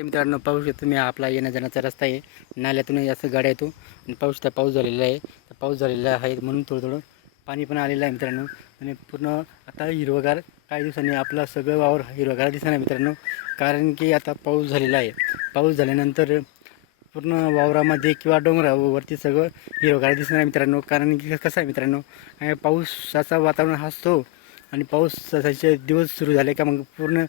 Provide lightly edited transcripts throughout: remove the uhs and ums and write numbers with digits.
ते मित्रांनो पाहू शकतो तुम्ही आपला येण्या जाण्याचा रस्ता आहे. नाल्यातून असं गाड्या येतो आणि पाऊस पाऊस झालेला आहे. तर पाऊस झालेला आहे म्हणून थोडं थोडं पाणी पण आलेलं आहे मित्रांनो. आणि पूर्ण आता हिरवगार काही दिवसांनी आपलं सगळं वावर हिरवगार दिसणार आहे मित्रांनो. कारण की आता पाऊस झालेला आहे. पाऊस झाल्यानंतर पूर्ण वावरामध्ये किंवा डोंगरावरती सगळं हिरवगार दिसणार आहे मित्रांनो. कारण की कसं आहे मित्रांनो, पावसाचा वातावरण असतो आणि पावसाचे दिवस सुरू झाले का मग पूर्ण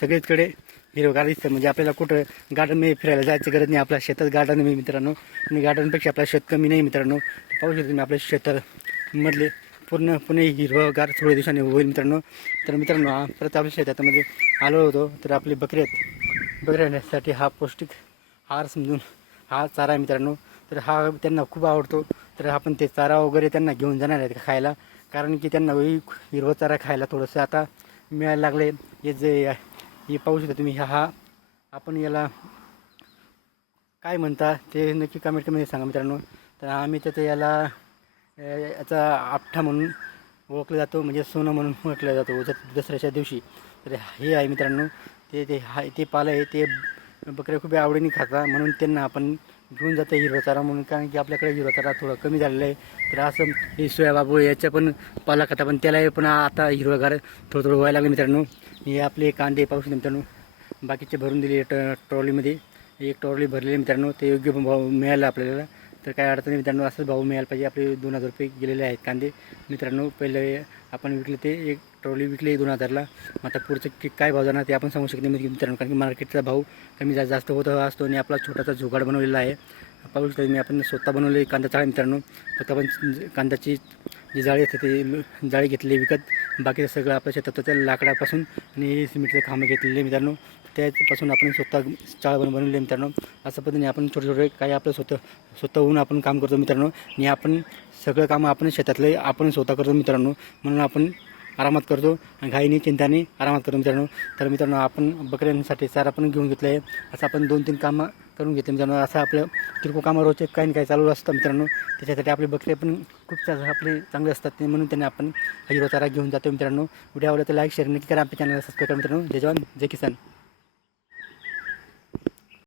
सगळीकडे हिरवगार दिसतं. म्हणजे आपल्याला कुठं गार्डनमध्ये फिरायला जायची गरज नाही. आपल्या शेतात गार्डन आहे मित्रांनो. आणि गार्डनपेक्षा आपलं शेत कमी नाही मित्रांनो. पाहू शकतो तुम्ही आपल्या शेतामधले पूर्णपणे हिरवगार थोड्या दिवसांनी होईल मित्रांनो. तर मित्रांनो परत आपल्या शेतामध्ये आलो होतो. तर आपली बकऱ्यांसाठी हा पौष्टिक आहार समजून हा चारा आहे मित्रांनो. तर हा त्यांना खूप आवडतो. तर आपण ते चारा वगैरे त्यांना घेऊन जाणार आहेत खायला. कारण की त्यांना हिरवा चारा खायला थोडंसं आता मिळायला लागले. हे पाहू शकता तुम्ही. हा आपण याला काय म्हणता ते नक्की कमेंटमध्ये सांगा मित्रांनो. तर आम्ही तर याचा आपठा म्हणून ओळखला जातो, म्हणजे सोनं म्हणून ओळखला जातो दसऱ्याच्या दिवशी. तर हे आहे मित्रांनो. ते पालं आहे ते बकऱ्या खूप आवडीने खाता म्हणून त्यांना आपण घेऊन जातो हिरवा चारा म्हणून. कारण की आपल्याकडे हिरवा चारा थोडा कमी झालेला आहे. तर असं हे सोयाबाबू याच्या पण पाला खाता, पण त्याला पण आता हिरवगार थोडं थोडं व्हायला लागलं मित्रांनो. हे आपले कांदे पाहू शकतो मित्रांनो. बाकीचे भरून दिले ट्रॉलीमध्ये. एक ट्रॉली भरलेली मित्रांनो. ते योग्य भाव मिळाला आपल्याला. तर काय अडचण नाही मित्रांनो. असंच भाव मिळायला पाहिजे. आपले 2000 रुपये गेलेले आहेत कांदे मित्रांनो. पहिले आपण विकले ते एक ट्रॉली विकली 2000ला. आता पुढचं काय भाव जाणार ते आपण सांगू शकत नाही मित्रांनो. कारण की मार्केटचा भाव कमी जास्त होत असतो. आणि आपला छोटासा जुगाड बनवलेला आहे. पाहू शकतो मी आपण स्वतः बनवले कांदा चाळा मित्रांनो. फक्त आपण कांद्याची जी जाळी असते ते जाळी घेतली विकत. बाकीचं सगळं आपल्या शेतात त्या लाकडापासून आणि सिमेंटचे खांबे घेतलेले मित्रांनो. त्यापासून आपण स्वतः चाळ बनवले मित्रांनो. अशा पद्धतीने आपण छोटे छोटे काही आपलं स्वतःहून आपण काम करतो मित्रांनो. आणि आपण सगळं काम आपण शेतातले आपण स्वतः करतो मित्रांनो. म्हणून आपण आरामात करतो. घाईने चिंताने आरामात करतो मित्रांनो. तर मित्रांनो आपण बकऱ्यांसाठी चारा पण घेऊन घेतलं आहे. असं आपण 2-3 कामं करून घेतले मित्रांनो. असं आपलं किरकोळ कामं रोजचे काही ना काही चालू असतं मित्रांनो. त्याच्यासाठी आपले बकरे पण खूप आपले चांगले असतात. म्हणून त्यांना आपण हिरवा चारा घेऊन जातो मित्रांनो. व्हिडिओ आवडला तर लाईक शेअर नक्की करा. आपल्या चॅनलला सबस्क्राईब करा मित्रांनो. जय जवान जय किसान.